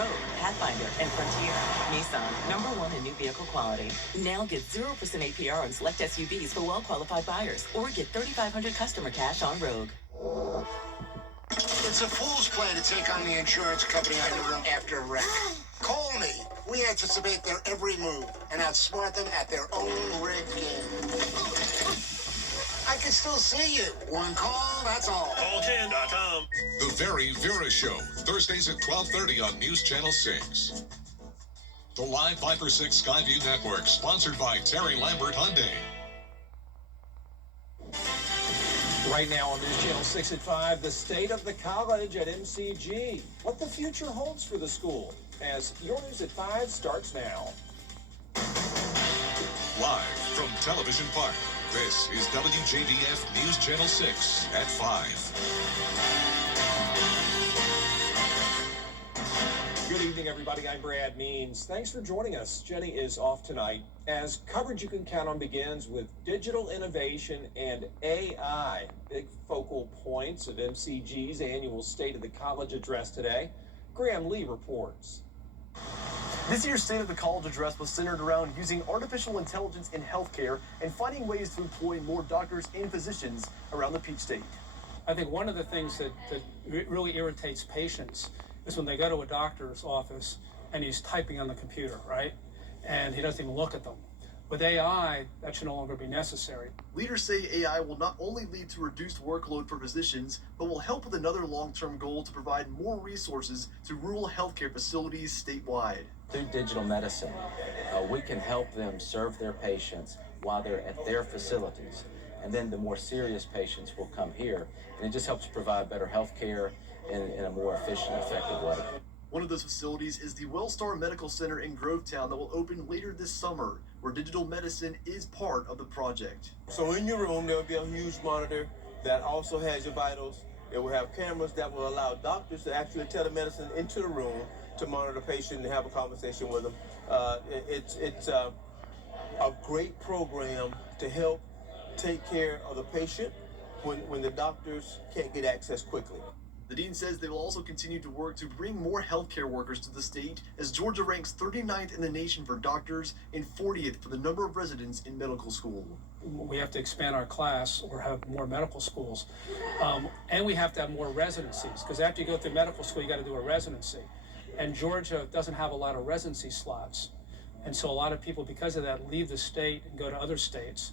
Rogue, Pathfinder, and Frontier. Nissan, #1 in new vehicle quality. Now get 0% APR on select SUVs for well-qualified buyers, or get $3,500 customer cash on Rogue. It's a fool's play to take on the insurance company on your own after a wreck. Call me. We anticipate their every move and outsmart them at their own rigged game. I can still see you. One call, that's all. Call10.com. The Very Vera Show, Thursdays at 12:30 on News Channel 6. The Live 5/6 Skyview Network, sponsored by Terry Lambert Hyundai. Right now on News Channel 6 at 5, the state of the college at MCG. What the future holds for the school, as Your News at 5 starts now. Live from Television Park, this is WJBF News Channel 6 at 5. Good evening, everybody. I'm Brad Means. Thanks for joining us. Jenny is off tonight, as coverage you can count on begins with digital innovation and AI. Big focal points of MCG's annual State of the College address today. Graham Lee reports. This year's State of the College address was centered around using artificial intelligence in healthcare and finding ways to employ more doctors and physicians around the Peach State. I think one of the things that really irritates patients is when they go to a doctor's office and he's typing on the computer, right? And he doesn't even look at them. With AI, that should no longer be necessary. Leaders say AI will not only lead to reduced workload for physicians, but will help with another long-term goal to provide more resources to rural healthcare facilities statewide. Through digital medicine, we can help them serve their patients while they're at their facilities. And then the more serious patients will come here, and it just helps provide better health care in a more efficient, effective way. One of those facilities is the Wellstar Medical Center in Grovetown that will open later this summer, where digital medicine is part of the project. So in your room, there will be a huge monitor that also has your vitals. It will have cameras that will allow doctors to actually telemedicine into the room to monitor the patient and have a conversation with them. It's a great program to help take care of the patient when the doctors can't get access quickly. The dean says they will also continue to work to bring more healthcare workers to the state, as Georgia ranks 39th in the nation for doctors and 40th for the number of residents in medical school. We have to expand our class or have more medical schools. And we have to have more residencies, because after you go through medical school, you got to do a residency. And Georgia doesn't have a lot of residency slots. And so a lot of people, because of that, leave the state and go to other states.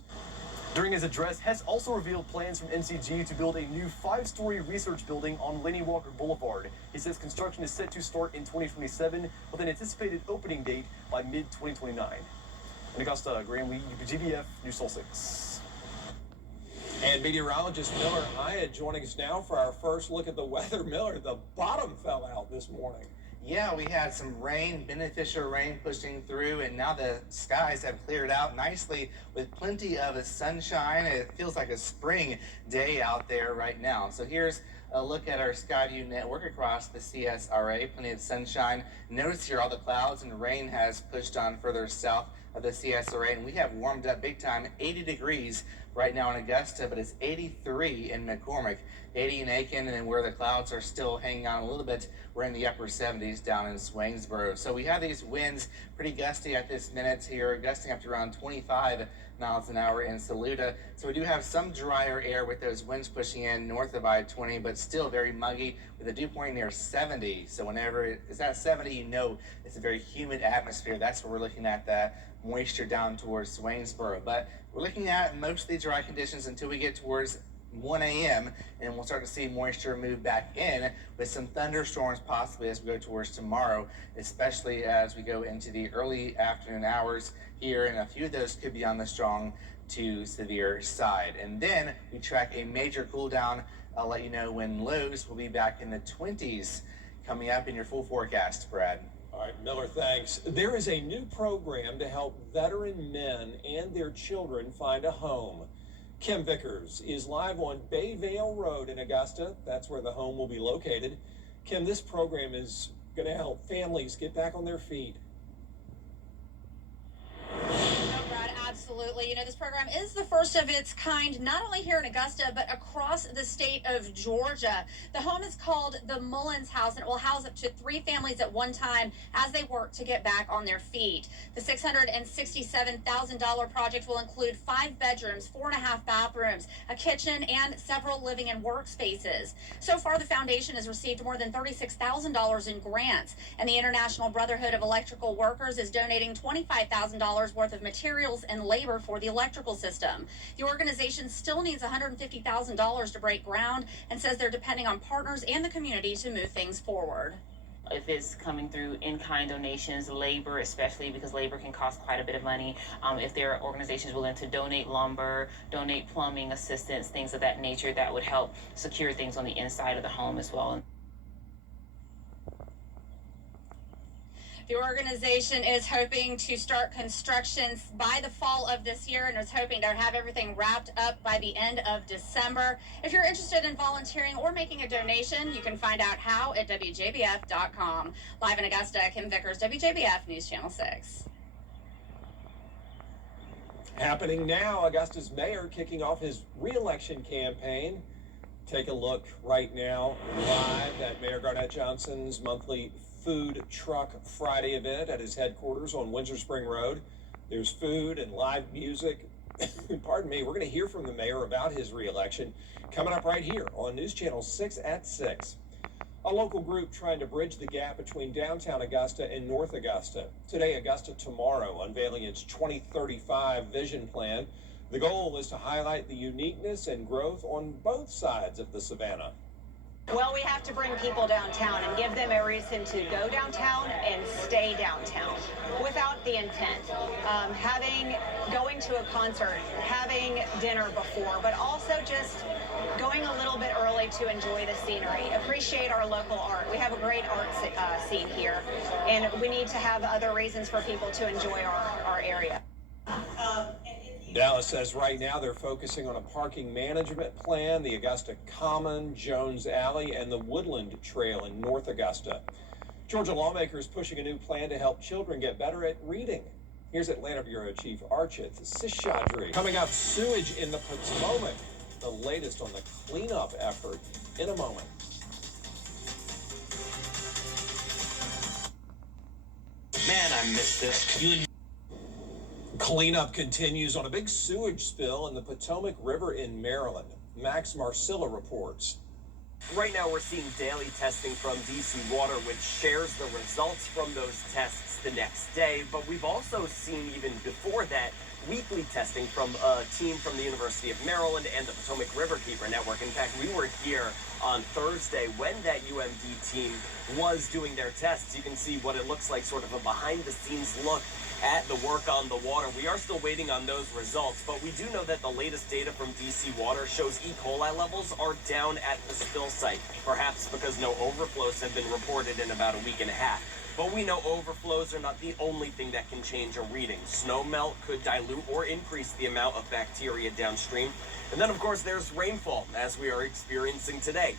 During his address, Hess also revealed plans from MCG to build a new 5-story research building on Lenny Walker Boulevard. He says construction is set to start in 2027 with an anticipated opening date by mid-2029. In Augusta, Graham Lee, WJBF News Channel 6. And meteorologist Miller Hyatt joining us now for our first look at the weather. Miller, the bottom fell out this morning. Yeah, we had some rain, beneficial rain pushing through, and now the skies have cleared out nicely with plenty of sunshine. It feels like a spring day out there right now. So here's a look at our Skyview network across the CSRA. Plenty of sunshine. Notice here all the clouds and rain has pushed on further south of the CSRA, and we have warmed up big time. 80 degrees right now in Augusta, but it's 83 in McCormick, 80 in Aiken, and then where the clouds are still hanging on a little bit, we're in the upper 70s down in Swainsboro. So we have these winds pretty gusty at this minute here, gusting up to around 25 miles an hour in Saluda. So we do have some drier air with those winds pushing in north of I-20, but still very muggy with a dew point near 70. So whenever it's at 70, you know it's a very humid atmosphere. That's what we're looking at, that moisture down towards Swainsboro. But we're looking at mostly dry conditions until we get towards 1 a.m. and we'll start to see moisture move back in with some thunderstorms possibly as we go towards tomorrow, especially as we go into the early afternoon hours here, and a few of those could be on the strong to severe side. And then we track a major cool down. I'll let you know when lows will be back in the 20s coming up in your full forecast, Brad. All right, Miller, thanks. There is a new program to help veteran men and their children find a home. Kim Vickers is live on Bayvale Road in Augusta. That's where the home will be located. Kim, this program is going to help families get back on their feet. No, Brad, absolutely. Absolutely. You know, this program is the first of its kind, not only here in Augusta, but across the state of Georgia. The home is called the Mullins House, and it will house up to 3 families at one time as they work to get back on their feet. The $667,000 project will include 5 bedrooms, 4.5 bathrooms, a kitchen, and several living and workspaces. So far, the foundation has received more than $36,000 in grants, and the International Brotherhood of Electrical Workers is donating $25,000 worth of materials and labor for the electrical system. The organization still needs $150,000 to break ground and says they're depending on partners and the community to move things forward. If it's coming through in-kind donations, labor especially, because labor can cost quite a bit of money. If there are organizations willing to donate lumber, donate plumbing assistance, things of that nature, that would help secure things on the inside of the home as well. The organization is hoping to start construction by the fall of this year and is hoping to have everything wrapped up by the end of December. If you're interested in volunteering or making a donation, you can find out how at WJBF.com. Live in Augusta, Kim Vickers, WJBF News Channel 6. Happening now, Augusta's mayor kicking off his re-election campaign. Take a look right now live at Mayor Garnett Johnson's monthly Food Truck Friday event at his headquarters on Windsor Spring Road. There's food and live music. Pardon me, we're going to hear from the mayor about his re-election coming up right here on News Channel 6 at 6. A local group trying to bridge the gap between downtown Augusta and North Augusta. Today, Augusta Tomorrow unveiling its 2035 vision plan. The goal is to highlight the uniqueness and growth on both sides of the Savannah. Well, we have to bring people downtown and give them a reason to go downtown and stay downtown without the intent. Going to a concert, having dinner before, but also just going a little bit early to enjoy the scenery, appreciate our local art. We have a great art scene here, and we need to have other reasons for people to enjoy our area. Dallas says right now they're focusing on a parking management plan, the Augusta Common, Jones Alley, and the Woodland Trail in North Augusta. Georgia lawmakers pushing a new plan to help children get better at reading. Here's Atlanta Bureau Chief Archit Sishadri. Coming up, sewage in the Potomac. The latest on the cleanup effort in a moment. Man, I missed this. Cleanup continues on a big sewage spill in the Potomac River in Maryland. Max Marcilla reports. Right now we're seeing daily testing from DC Water, which shares the results from those tests the next day. But we've also seen, even before that, weekly testing from a team from the University of Maryland and the Potomac Riverkeeper Network. In fact, we were here on Thursday when that UMD team was doing their tests. You can see what it looks like, sort of a behind-the-scenes look at the work on the water. We are still waiting on those results, but we do know that the latest data from DC Water shows E. coli levels are down at the spill site, perhaps because no overflows have been reported in about a week and a half. But we know overflows are not the only thing that can change a reading. Snow melt could dilute or increase the amount of bacteria downstream. And then, of course, there's rainfall, as we are experiencing today.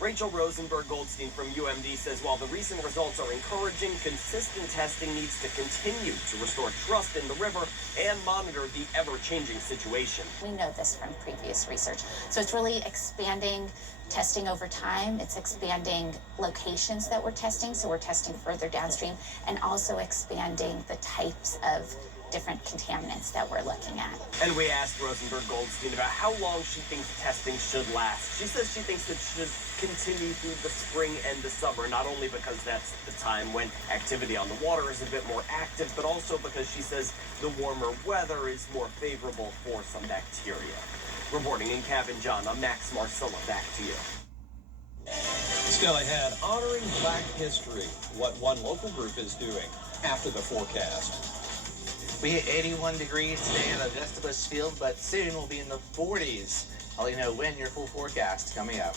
Rachel Rosenberg-Goldstein from UMD says while the recent results are encouraging, consistent testing needs to continue to restore trust in the river and monitor the ever-changing situation. We know this from previous research. So it's really expanding testing over time. It's expanding locations that we're testing. So we're testing further downstream and also expanding the types of different contaminants that we're looking at. And we asked Rosenberg-Goldstein about how long she thinks testing should last. She says she thinks it should continue through the spring and the summer, not only because that's the time when activity on the water is a bit more active, but also because she says the warmer weather is more favorable for some bacteria. Reporting in Cabin John, I'm Max Marcilla. Back to you. Still ahead, honoring Black history, what one local group is doing after the forecast. We hit 81 degrees today at Augusta Busch Field, but soon we'll be in the 40s. I'll let you know when your full forecast coming up.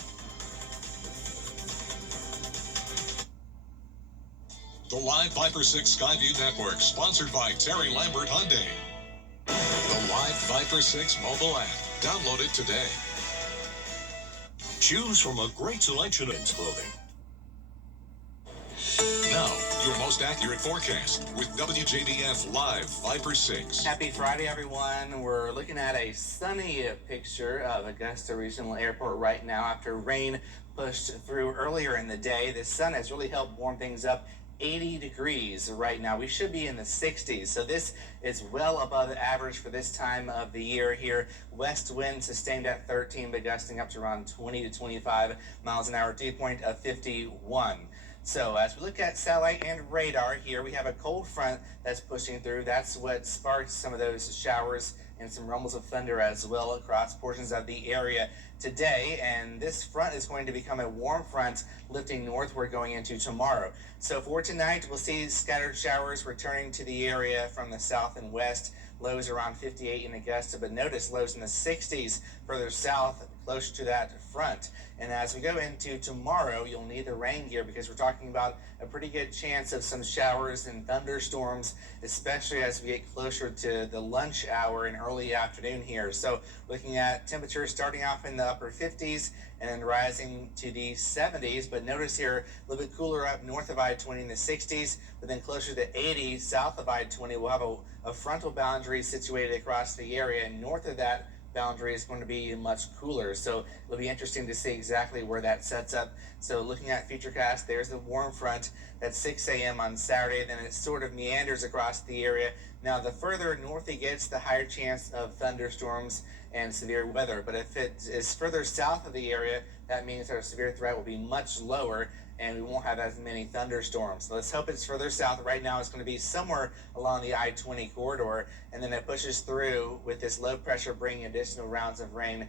The Live 5-for-6 Skyview Network, sponsored by Terry Lambert Hyundai. The Live 5-for-6 mobile app. Download it today. Choose from a great selection of men's clothing. Now, your most most accurate forecast with WJBF Live 5 for 6. Happy Friday, everyone. We're looking at a sunny picture of Augusta Regional Airport right now after rain pushed through earlier in the day. The sun has really helped warm things up. 80 degrees right now. We should be in the 60s, so this is well above average for this time of the year here. West wind sustained at 13, but gusting up to around 20 to 25 miles an hour, dew point of 51. So as we look at satellite and radar here, we have a cold front that's pushing through. That's what sparks some of those showers and some rumbles of thunder as well across portions of the area today. And this front is going to become a warm front lifting northward going into tomorrow. So for tonight, we'll see scattered showers returning to the area from the south and west. Lows around 58 in Augusta, but notice lows in the 60s further south, close to that front. And as we go into tomorrow, you'll need the rain gear because we're talking about a pretty good chance of some showers and thunderstorms, especially as we get closer to the lunch hour and early afternoon here. So looking at temperatures starting off in the upper 50s and then rising to the 70s. But notice here, a little bit cooler up north of I-20 in the 60s, but then closer to 80 south of I-20. We'll have a frontal boundary situated across the area, and north of that boundary is going to be much cooler. So it'll be interesting to see exactly where that sets up. So looking at Futurecast, there's the warm front at 6 a.m. on Saturday. Then it sort of meanders across the area. Now, the further north it gets, the higher chance of thunderstorms and severe weather. But if it is further south of the area, that means our severe threat will be much lower and we won't have as many thunderstorms. So let's hope it's further south. Right now it's going to be somewhere along the I-20 corridor, and then it pushes through with this low pressure bringing additional rounds of rain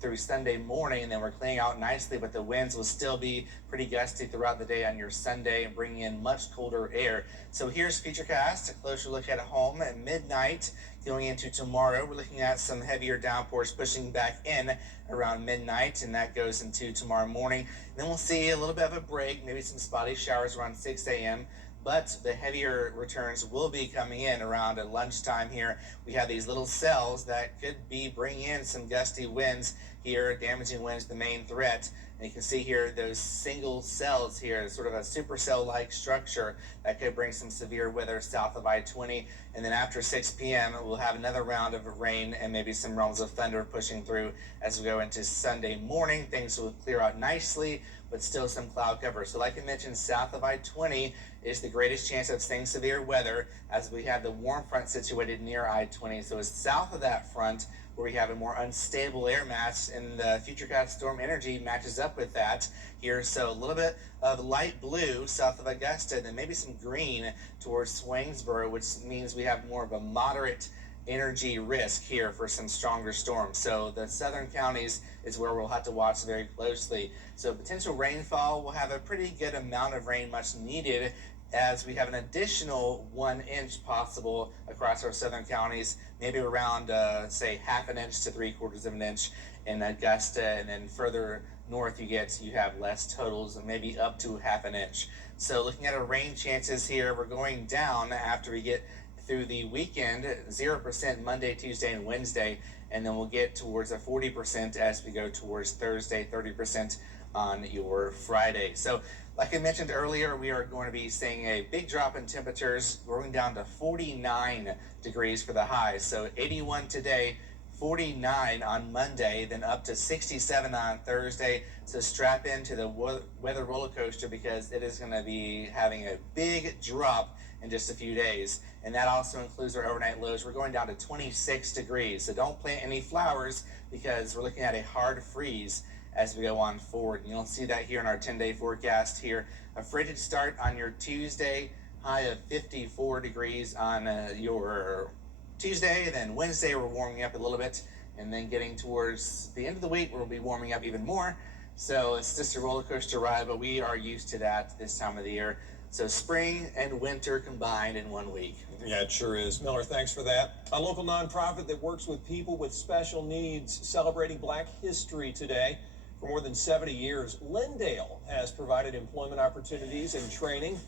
through Sunday morning, and then we're clearing out nicely, but the winds will still be pretty gusty throughout the day on your Sunday and bringing in much colder air. So here's Futurecast, a closer look at home at midnight. Going into tomorrow, we're looking at some heavier downpours pushing back in around midnight, and that goes into tomorrow morning. And then we'll see a little bit of a break, maybe some spotty showers around 6 a.m., but the heavier returns will be coming in around at lunchtime here. We have these little cells that could be bringing in some gusty winds here, damaging winds, the main threat. And you can see here those single cells here, sort of a supercell-like structure that could bring some severe weather south of I-20. And then after 6 p.m., we'll have another round of rain and maybe some rumbles of thunder pushing through as we go into Sunday morning. Things will clear out nicely, but still some cloud cover. So like I mentioned, south of I-20 is the greatest chance of seeing severe weather as we have the warm front situated near I-20. So it's south of that front where we have a more unstable air mass, and the Futurecast storm energy matches up with that here. So a little bit of light blue south of Augusta, and then maybe some green towards Swainsboro, which means we have more of a moderate energy risk here for some stronger storms. So the southern counties is where we'll have to watch very closely. So potential rainfall, we'll have a pretty good amount of rain, much needed, as we have an additional 1 inch possible across our southern counties, maybe around, say, ½ an inch to 3/4 of an inch in Augusta, and then further north you have less totals, and maybe up to ½ an inch. So looking at our rain chances here, we're going down after we get through the weekend, 0% Monday, Tuesday, and Wednesday, and then we'll get towards a 40% as we go towards Thursday, 30% on your Friday. So like I mentioned earlier, we are going to be seeing a big drop in temperatures, going down to 49 degrees for the high. So 81 today, 49 on Monday, then up to 67 on Thursday. So strap into the weather roller coaster because it is going to be having a big drop in just a few days. And that also includes our overnight lows. We're going down to 26 degrees. So don't plant any flowers because we're looking at a hard freeze as we go on forward. And you'll see that here in our 10-day forecast here. A frigid start on your Tuesday, high of 54 degrees on your Tuesday. Then Wednesday, we're warming up a little bit. And then getting towards the end of the week, we'll be warming up even more. So it's just a roller coaster ride, but we are used to that this time of the year. So spring and winter combined in 1 week. Yeah, it sure is. Miller, thanks for that. A local nonprofit that works with people with special needs celebrating Black History today. For more than 70 years, Lindale has provided employment opportunities and training.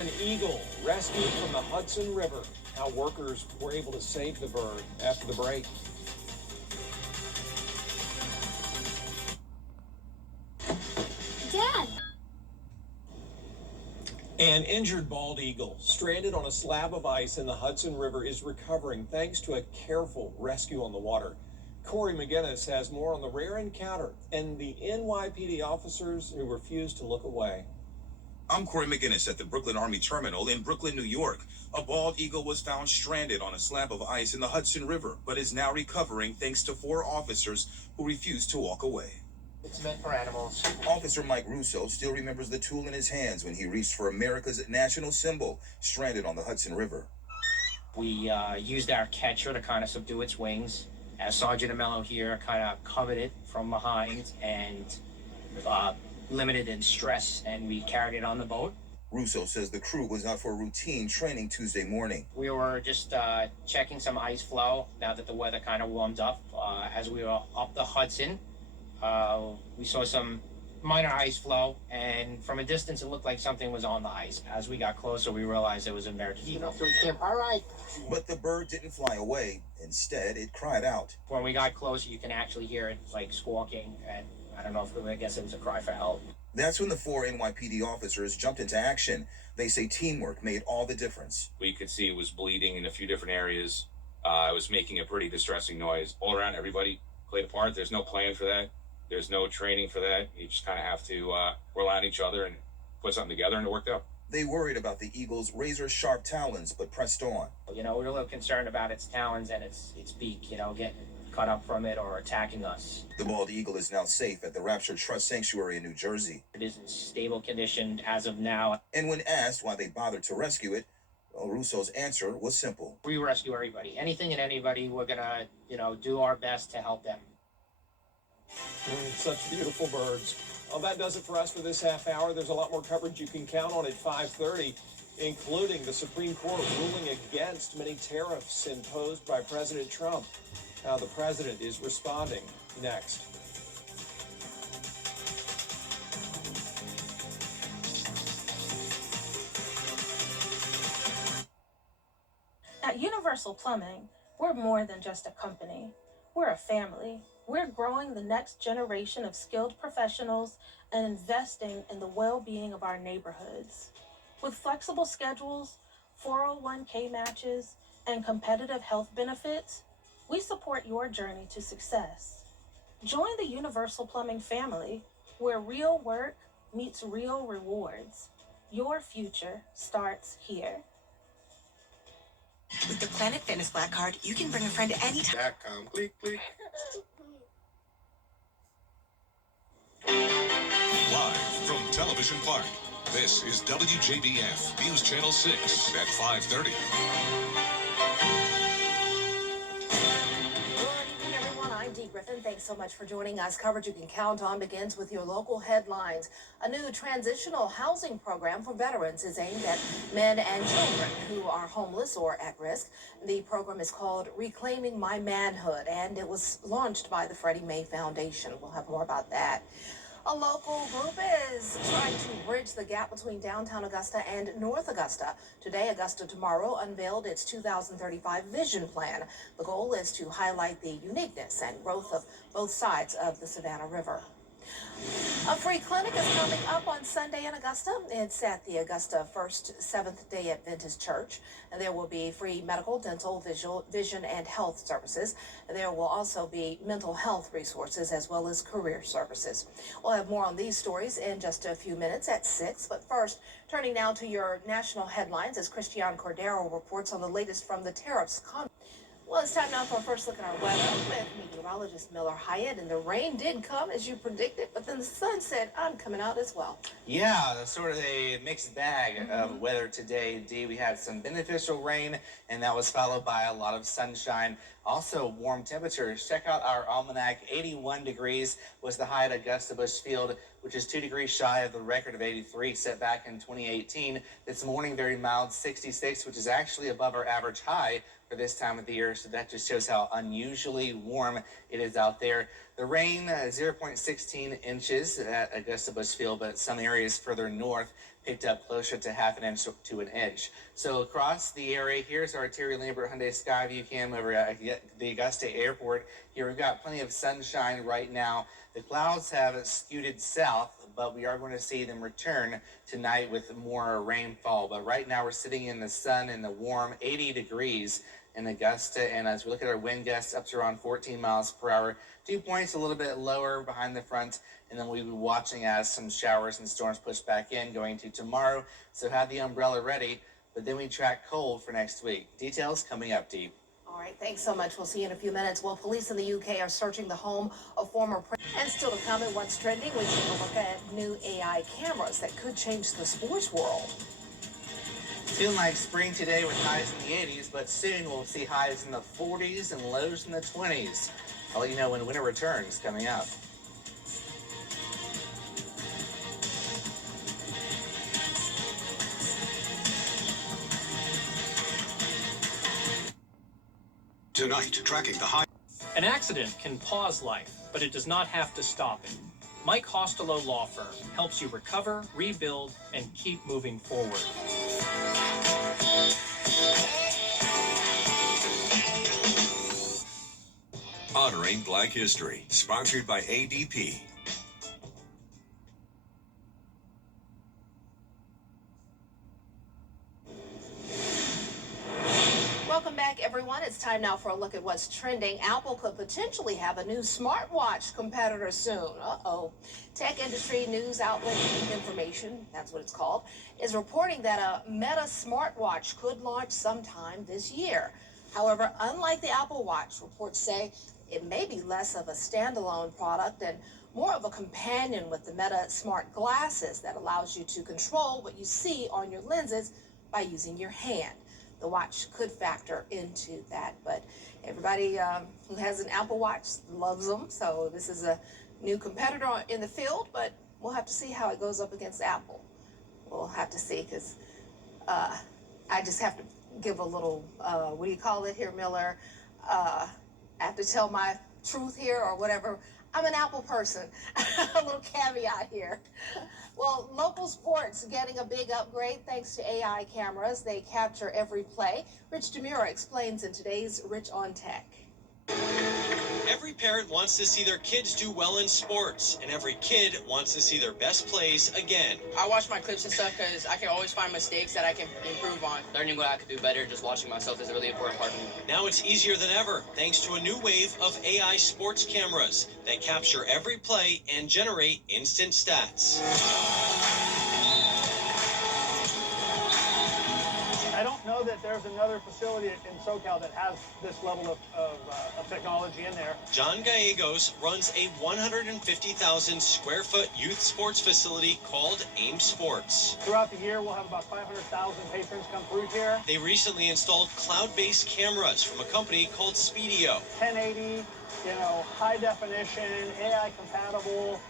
An eagle rescued from the Hudson River. How workers were able to save the bird after the break. Dad! An injured bald eagle stranded on a slab of ice in the Hudson River is recovering thanks to a careful rescue on the water. Corey McGinnis has more on the rare encounter and the NYPD officers who refused to look away. I'm Corey McGinnis at the Brooklyn Army Terminal in Brooklyn, New York. A bald eagle was found stranded on a slab of ice in the Hudson River, but is now recovering thanks to 4 officers who refused to walk away. It's meant for animals. Officer Mike Russo still remembers the tool in his hands when he reached for America's national symbol, stranded on the Hudson River. We used our catcher to kind of subdue its wings. As Sergeant Amello here kind of covered it from behind and limited in stress, and we carried it on the boat. Russo says the crew was out for routine training Tuesday morning. We were just checking some ice flow now that the weather kind of warmed up. As we were up the Hudson, we saw some minor ice flow, and from a distance it looked like something was on the ice. As we got closer, we realized it was a American eagle. All right. But the bird didn't fly away. Instead, it cried out. When we got closer, you can actually hear it like squawking, and I don't know if I guess it was a cry for help. That's when the 4 NYPD officers jumped into action. They say teamwork made all the difference. We could see it was bleeding in a few different areas. It was making a pretty distressing noise. All around, everybody played a part. There's no plan for that. There's no training for that. You just kind of have to rely on each other and put something together, and it worked out. They worried about the eagle's razor-sharp talons, but pressed on. You know, we're a little concerned about its talons and its beak, you know, getting cut up from it or attacking us. The bald eagle is now safe at the Rapture Trust Sanctuary in New Jersey. It is in stable condition as of now. And when asked why they bothered to rescue it, Russo's answer was simple. We rescue everybody. Anything and anybody, we're going to, you know, do our best to help them. Such beautiful birds. Well, that does it for us for this half hour. There's a lot more coverage you can count on at 5:30, including the Supreme Court ruling against many tariffs imposed by President Trump. How the president is responding next. At Universal Plumbing, we're more than just a company. We're a family. We're growing the next generation of skilled professionals and investing in the well-being of our neighborhoods. With flexible schedules, 401k matches, and competitive health benefits, we support your journey to success. Join the Universal Plumbing family, where real work meets real rewards. Your future starts here. With the Planet Fitness Black Card, you can bring a friend anytime. Click, click. Live from Television Park, this is WJBF News Channel 6 at 5:30. Griffin, thanks so much for joining us. Coverage you can count on begins with your local headlines. A new transitional housing program for veterans is aimed at men and children who are homeless or at risk. The program is called Reclaiming My Manhood, and it was launched by the Freddie Mae Foundation. We'll have more about that. A local group is trying to bridge the gap between downtown Augusta and North Augusta. Today, Augusta Tomorrow unveiled its 2035 vision plan. The goal is to highlight the uniqueness and growth of both sides of the Savannah River. A free clinic is coming up on Sunday in Augusta. It's at the Augusta First Seventh-day Adventist Church. There will be free medical, dental, vision, and health services. There will also be mental health resources as well as career services. We'll have more on these stories in just a few minutes at 6. But first, turning now to your national headlines as Christian Cordero reports on the latest from the tariffs conference. Well, it's time now for a first look at our weather with meteorologist Miller Hyatt. And the rain did come as you predicted, but then the sun said, I'm coming out as well. Yeah, sort of a mixed bag of weather today. Indeed, we had some beneficial rain, and that was followed by a lot of sunshine. Also, warm temperatures. Check out our almanac. 81 degrees was the high at Augusta Busch Field, which is 2 degrees shy of the record of 83 set back in 2018. This morning, very mild, 66, which is actually above our average high for this time of the year, so that just shows how unusually warm it is out there. The rain, 0.16 inches at Augusta Busch Field, but some areas further north picked up closer to half an inch to an inch. So across the area, here's our Terry Lambert Hyundai Skyview cam over at the Augusta Airport. Here we've got plenty of sunshine right now. The clouds have scooted south, but we are going to see them return tonight with more rainfall. But right now we're sitting in the sun in the warm 80 degrees in Augusta, and as we look at our wind gusts up to around 14 miles per hour, dew points a little bit lower behind the front, and then we'll be watching as some showers and storms push back in going to tomorrow. So have the umbrella ready, but then we track cold for next week. Details coming up, Deep. All right, thanks so much. We'll see you in a few minutes. Well, police in the UK are searching the home of former and still to come at what's trending. We take a look at new AI cameras that could change the sports world. Feeling like spring today with highs in the 80s, but soon we'll see highs in the 40s and lows in the 20s. I'll let you know when winter returns coming up. Tonight, tracking the high. An accident can pause life, but it does not have to stop it. Mike Hostelow Law Firm helps you recover, rebuild, and keep moving forward. Honoring Black History, sponsored by ADP. Welcome back, everyone. It's time now for a look at what's trending. Apple could potentially have a new smartwatch competitor soon. Uh-oh. Tech industry news outlet Information, that's what it's called, is reporting that a Meta smartwatch could launch sometime this year. However, unlike the Apple Watch, reports say it may be less of a standalone product and more of a companion with the Meta smart glasses that allows you to control what you see on your lenses by using your hand. The watch could factor into that, but everybody who has an Apple Watch loves them, so this is a new competitor in the field, but we'll have to see how it goes up against Apple. We'll have to see, because I just have to give a little, what do you call it here, Miller? I have to tell my truth here or whatever. I'm an Apple person. A little caveat here. Well, local sports getting a big upgrade thanks to AI cameras. They capture every play. Rich Demura explains in today's Rich on Tech. Every parent wants to see their kids do well in sports, and every kid wants to see their best plays again. I watch my clips and stuff because I can always find mistakes that I can improve on. Learning what I could do better, just watching myself is a really important part of me. Now it's easier than ever, thanks to a new wave of AI sports cameras that capture every play and generate instant stats. I don't know that there's another facility in SoCal that has this level of technology in there. John Gallegos runs a 150,000 square foot youth sports facility called AIM Sports. Throughout the year, we'll have about 500,000 patrons come through here. They recently installed cloud-based cameras from a company called Speedio. 1080, high definition, AI compatible.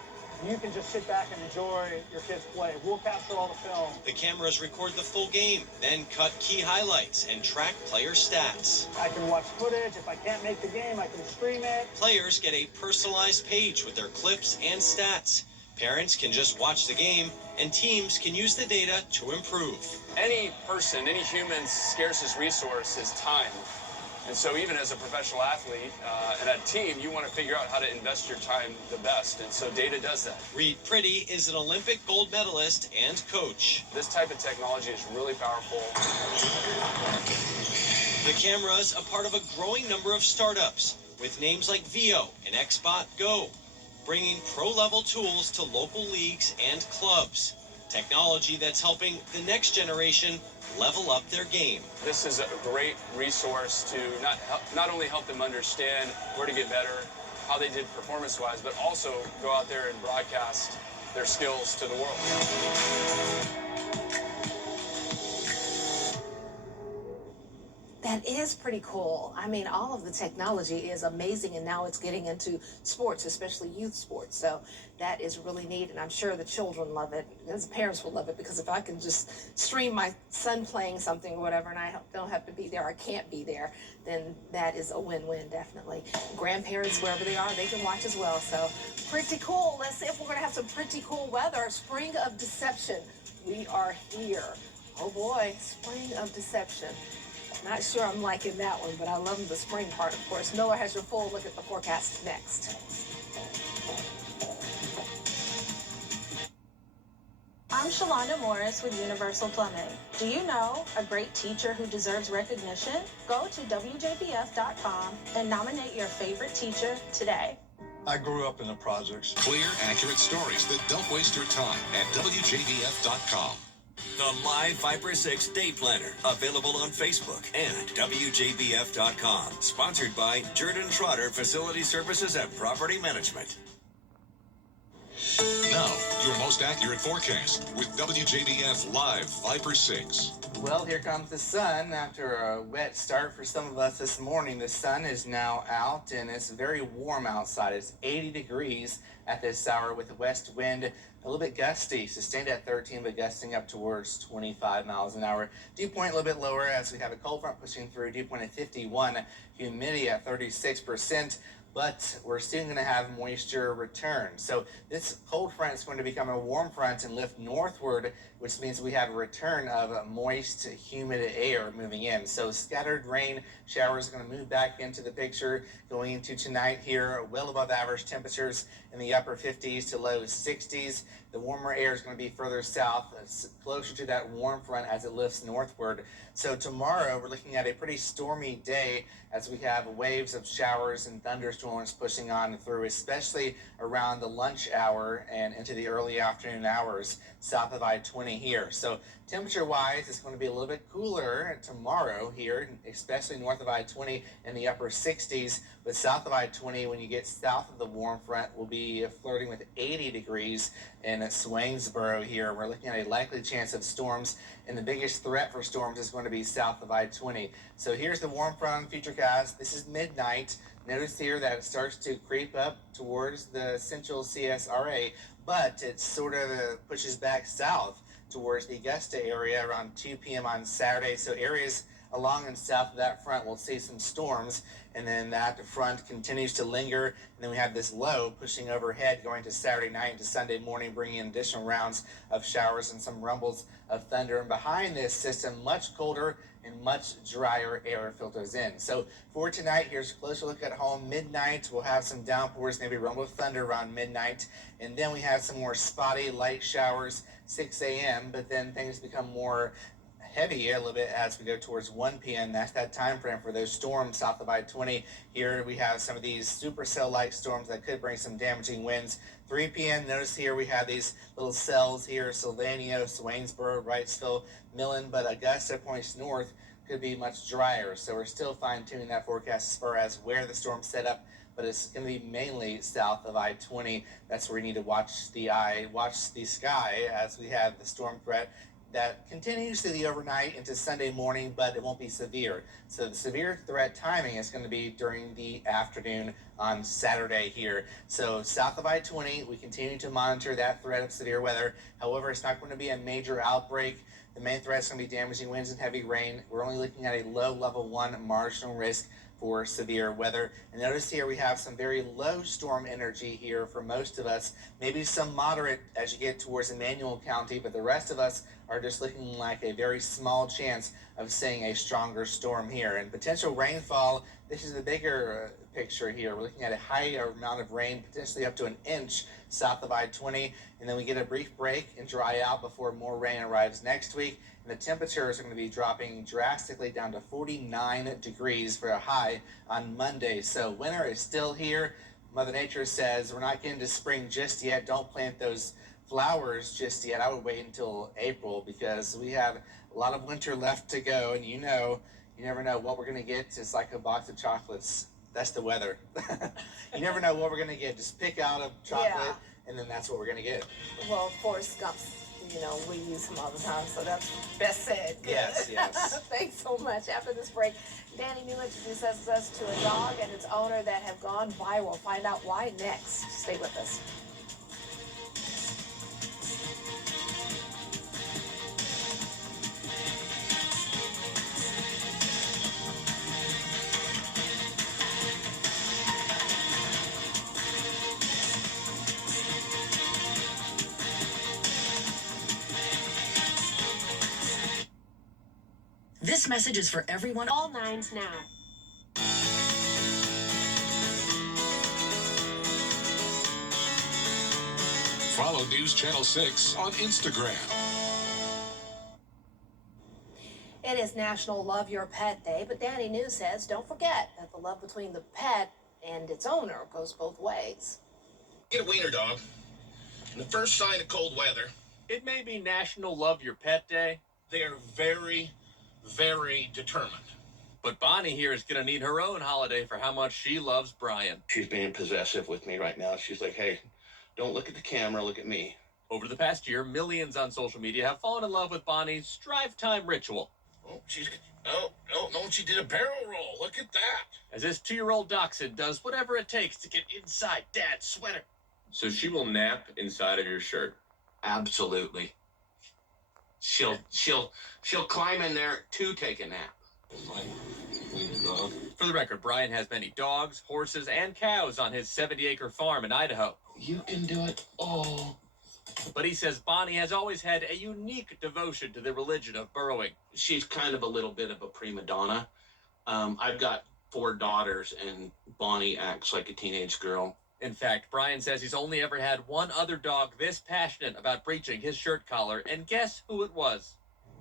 You can just sit back and enjoy your kids' play. We'll capture all the film. The cameras record the full game, then cut key highlights and track player stats. I can watch footage. If I can't make the game, I can stream it. Players get a personalized page with their clips and stats. Parents can just watch the game, and teams can use the data to improve. Any person, any human's scarcest resource is time. And so even as a professional athlete and a team, you want to figure out how to invest your time the best. And so data does that. Reed Pretty is an Olympic gold medalist and coach. This type of technology is really powerful. The camera's a part of a growing number of startups with names like Veo and XBot Go, bringing pro-level tools to local leagues and clubs. Technology that's helping the next generation level up their game. This is a great resource to not only help them understand where to get better, how they did performance-wise, but also go out there and broadcast their skills to the world. That is pretty cool. I mean, all of the technology is amazing, and now it's getting into sports, especially youth sports. So that is really neat, and I'm sure the children love it, as parents will love it, because if I can just stream my son playing something or whatever, and I don't have to be there, I can't be there, then that is a win-win, definitely. Grandparents, wherever they are, they can watch as well. So pretty cool. Let's see if we're going to have some pretty cool weather. Spring of Deception. We are here. Oh boy, Spring of Deception. Not sure I'm liking that one, but I love the spring part, of course. Miller has your full look at the forecast next. I'm Shalonda Morris with Universal Plumbing. Do you know a great teacher who deserves recognition? Go to WJBF.com and nominate your favorite teacher today. I grew up in the projects. Clear, accurate stories that don't waste your time at WJBF.com. The Live Viper 6 Day Planner, available on Facebook and WJBF.com. Sponsored by Jordan Trotter Facility Services and Property Management. Now, your most accurate forecast with WJBF Live Viper 6. Well, here comes the sun. After a wet start for some of us this morning, the sun is now out and it's very warm outside. It's 80 degrees at this hour with a west wind, a little bit gusty, sustained at 13, but gusting up towards 25 miles an hour. Dew point a little bit lower as we have a cold front pushing through. Dew point at 51, humidity at 36%. But we're still going to have moisture return. So this cold front is going to become a warm front and lift northward, which means we have a return of moist, humid air moving in. So scattered rain showers are going to move back into the picture going into tonight here, well above average temperatures in the upper 50s to low 60s. The warmer air is going to be further south, closer to that warm front as it lifts northward. So tomorrow we're looking at a pretty stormy day as we have waves of showers and thunderstorms pushing on through, especially around the lunch hour and into the early afternoon hours south of I-20 here. So temperature-wise, it's going to be a little bit cooler tomorrow here, especially north of I-20 in the upper 60s. But south of I-20, when you get south of the warm front, we'll be flirting with 80 degrees in Swainsboro here. We're looking at a likely chance of storms, and the biggest threat for storms is going to be south of I-20. So here's the warm front on Futurecast. This is midnight. Notice here that it starts to creep up towards the central CSRA, but it sort of pushes back south towards the Augusta area around 2 p.m. on Saturday. So areas along and south of that front will see some storms, and then that front continues to linger, and then we have this low pushing overhead going to Saturday night into Sunday morning, bringing in additional rounds of showers and some rumbles of thunder. And behind this system, much colder and much drier air filters in. So for tonight, here's a closer look at home. Midnight, we'll have some downpours, maybe rumble of thunder around midnight, and then we have some more spotty light showers 6 a.m., but then things become more heavy a little bit as we go towards 1 p.m. That's that time frame for those storms south of I-20. Here we have some of these supercell-like storms that could bring some damaging winds. 3 p.m., notice here we have these little cells here, Sylvania, Swainsboro, Wrightsville, Millen, but Augusta points north could be much drier. So we're still fine-tuning that forecast as far as where the storm's set up, but it's going to be mainly south of I-20. That's where you need to watch the sky as we have the storm threat that continues through the overnight into Sunday morning, but it won't be severe. So the severe threat timing is going to be during the afternoon on Saturday here. So south of I-20, we continue to monitor that threat of severe weather. However, it's not going to be a major outbreak. The main threat is going to be damaging winds and heavy rain. We're only looking at a low level 1 marginal risk for severe weather. And notice here we have some very low storm energy here for most of us, maybe some moderate as you get towards Emmanuel County, but the rest of us are just looking like a very small chance of seeing a stronger storm here. And potential rainfall, this is the bigger picture here. We're looking at a higher amount of rain, potentially up to an inch south of I-20, and then we get a brief break and dry out before more rain arrives next week. And the temperatures are going to be dropping drastically down to 49 degrees for a high on Monday. So winter is still here. Mother Nature says we're not getting to spring just yet. Don't plant those flowers just yet. I would wait until April because we have a lot of winter left to go, and you never know what we're going to get. It's like a box of chocolates. That's the weather. You never know what we're going to get. Just pick out a chocolate, and then that's what we're going to get. Well, Forrest Gump's, we use them all the time, so that's best said. Good. Yes. Thanks so much. After this break, Danny New introduces us to a dog and its owner that have gone viral. Find out why next. Stay with us. This message is for everyone. All nines now. Follow News Channel 6 on Instagram. It is National Love Your Pet Day, but Danny New says don't forget that the love between the pet and its owner goes both ways. Get a wiener dog. And the first sign of cold weather. It may be National Love Your Pet Day. They are very, very determined. But Bonnie here is going to need her own holiday for how much she loves Brian. She's being possessive with me right now. She's like, hey, don't look at the camera, look at me. Over the past year, millions on social media have fallen in love with Bonnie's drive time ritual. Oh, no, she did a barrel roll. Look at that. As this 2-year-old dachshund does whatever it takes to get inside Dad's sweater. So she will nap inside of your shirt? Absolutely. She'll climb in there to take a nap. For the record, Brian has many dogs, horses, and cows on his 70-acre farm in Idaho. You can do it all. But he says Bonnie has always had a unique devotion to the religion of burrowing. She's kind of a little bit of a prima donna. I've got 4 daughters, and Bonnie acts like a teenage girl. In fact, Brian says he's only ever had one other dog this passionate about breaching his shirt collar, and guess who it was?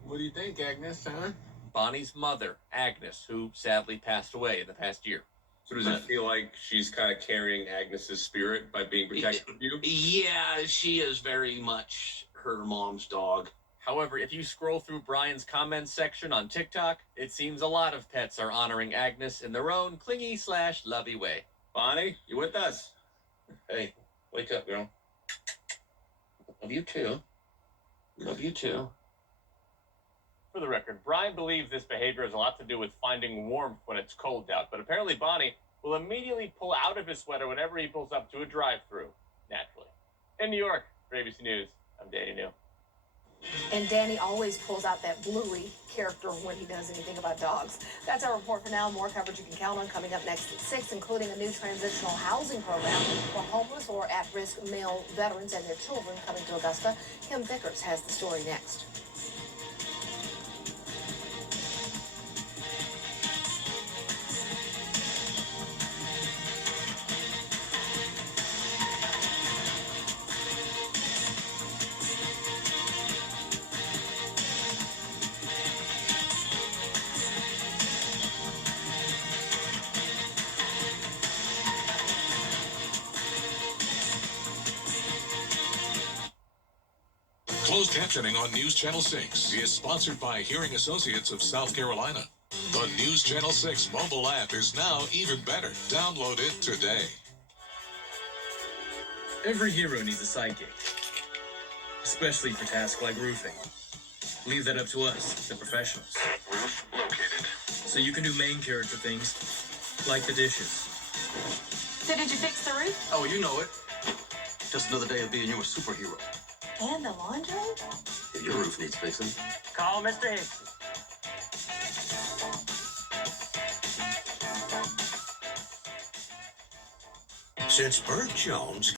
What do you think, Agnes, huh? Bonnie's mother, Agnes, who sadly passed away in the past year. So does it feel like she's kind of carrying Agnes's spirit by being protective of you? Yeah, she is very much her mom's dog. However, if you scroll through Brian's comments section on TikTok, it seems a lot of pets are honoring Agnes in their own clingy/lovey way. Bonnie, you with us? Hey, wake up, girl. Love you too. Love you too. For the record, Brian believes this behavior has a lot to do with finding warmth when it's cold out, but apparently Bonnie will immediately pull out of his sweater whenever he pulls up to a drive-thru, naturally. In New York, for ABC News, I'm Danny New. And Danny always pulls out that Bluey character when he knows anything about dogs. That's our report for now. More coverage you can count on coming up next at 6, including a new transitional housing program for homeless or at-risk male veterans and their children coming to Augusta. Kim Vickers has the story next. Closed captioning on News Channel 6 is sponsored by Hearing Associates of South Carolina. The News Channel 6 mobile app is now even better. Download it today. Every hero needs a sidekick, especially for tasks like roofing. Leave that up to us, the professionals. Roof located. So you can do main character things, like the dishes. So did you fix the roof? Oh, you know it. Just another day of being your superhero. And the laundry? If your roof needs fixing, Call Mr. Hicks. Since Bert Jones